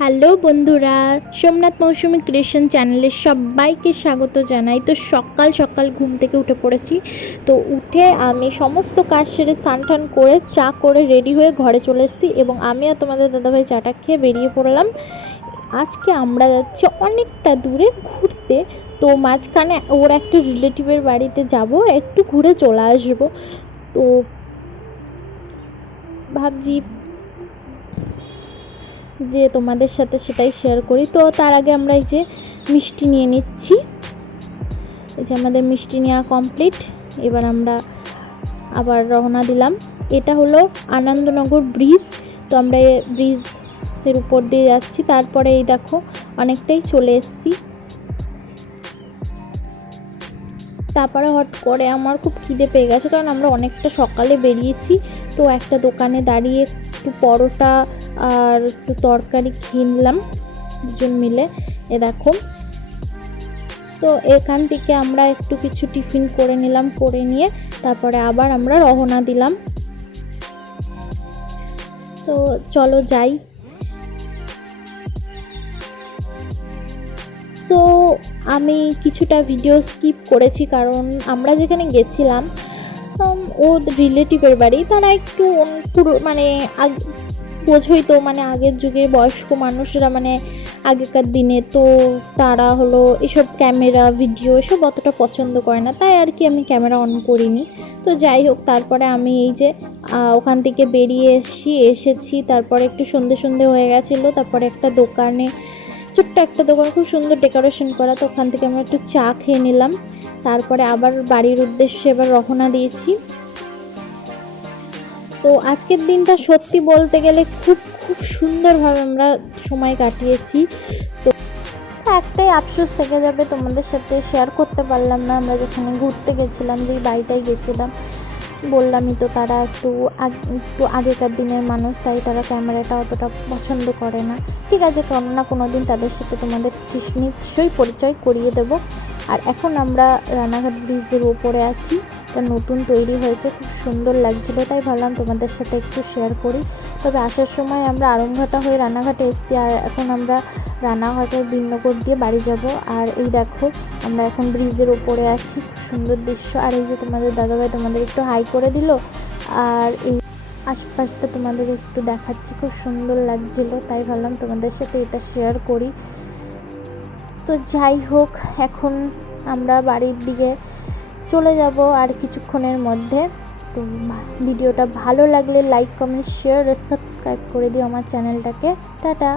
Hello বন্ধুরা, সোমনাথ মৌসুমী creation চ্যানেলে সবাইকে স্বাগত জানাই। তো সকাল সকাল ঘুম থেকে উঠে পড়েছি। তো উঠে আমি সমস্ত কাজ সেরে স্নান টান করে চা করে রেডি হয়ে ঘরে চলে এসেছি এবং আমি আর তোমাদের দাদাভাই চাটা খেয়ে বেরিয়ে পড়লাম। আজকে আমরা যাচ্ছি অনেকটা দূরে ঘুরতে। তো মাঝখানে ওর একটা রিলেটিভের বাড়িতে যাব, একটু ঘুরে চলে আসবো। তো ভাবছি যে তোমাদের সাথে সেটাই শেয়ার করি। তো তার আগে আমরা এই যে মিষ্টি নিয়ে নিচ্ছি। এই যে আমাদের মিষ্টি নেওয়া কমপ্লিট। এবার আমরা আবার রওনা দিলাম। এটা হলো আনন্দনগর ব্রিজ। তো আমরা এই ব্রিজের উপর দিয়ে যাচ্ছি। তারপরে এই দেখো অনেকটাই চলে এসেছি। তারপরে হট করে আমার খুব খিদে পেয়ে গেছে, কারণ আমরা অনেকটা সকালে বেরিয়েছি। তো একটা দোকানে দাঁড়িয়ে একটু পরোটা আর একটু তরকারি খেয়ে নিলাম দুজন মিলে। এ দেখো, তো এখান থেকে আমরা একটু কিছু টিফিন করে নিলাম, করে নিয়ে তারপরে আবার আমরা রওনা দিলাম। তো চলো যাই। সো আমি কিছুটা ভিডিও স্কিপ করেছি, কারণ আমরা যেখানে গেছিলাম ও রিলেটিভের বাড়ি। তারা একটু পুরো মানে বোঝোই তো, মানে আগের যুগে বয়স্ক মানুষরা, মানে আগেকার দিনে তো তারা হলো এসব ক্যামেরা ভিডিও এসব অতটা পছন্দ করে না, তাই আর কি আমি ক্যামেরা অন করিনি। তো যাই হোক, তারপরে আমি এই যে ওখান থেকে বেরিয়ে এসেছি। তারপরে একটু সন্ধে সন্ধে হয়ে গেছিলো। তারপরে একটা দোকানে, ছোট্ট একটা দোকান, খুব সুন্দর ডেকোরেশন করা, তো ওখান থেকে আমরা একটু চা খেয়ে নিলাম। তারপরে আবার বাড়ির উদ্দেশ্যে এবার রওনা দিয়েছি। তো আজকের দিনটা সত্যি বলতে গেলে খুব খুব সুন্দরভাবে আমরা সময় কাটিয়েছি। তো একটাই আফসোস থেকে যাবে, তোমাদের সাথে শেয়ার করতে পারলাম না। আমরা যেখানে ঘুরতে গেছিলাম, যেই বাড়িটায় গেছিলাম, বললামই তো তারা একটু আগেকার দিনের মানুষ, তাই তারা ক্যামেরাটা অতটা পছন্দ করে না। ঠিক আছে, কোনো না কোনো দিন তাদের সাথে তোমাদের নিশ্চয়ই পরিচয় করিয়ে দেব। আর এখন আমরা রানাঘাট ব্রিজের উপরে আছি। এটা নতুন তৈরি হয়েছে, খুব সুন্দর লাগছিলো, তাই ভাবলাম তোমাদের সাথে একটু শেয়ার করি। তবে আসার সময় আমরা আরংঘাটা হয়ে রানাঘাটে এসেছি, আর এখন আমরা রানাঘাটের বিনগর দিয়ে বাড়ি যাব। আর এই দেখো আমরা এখন ব্রিজের উপরে আছি, খুব সুন্দর দৃশ্য। আর এই যে তোমাদের দাদাভাই তোমাদের একটু হাই করে দিল, আর এই আশপাশটা তোমাদের একটু দেখাচ্ছি, খুব সুন্দর লাগছিলো, তাই ভাবলাম তোমাদের সাথে এটা শেয়ার করি। তো যাই হোক, এখন আমরা বাড়ির দিকে চলে যাব আর কিছুক্ষণের মধ্যে। তো ভিডিওটা ভালো লাগলে লাইক কমেন্ট শেয়ার আর সাবস্ক্রাইব করে দিও আমার চ্যানেলটাকে। টাটা।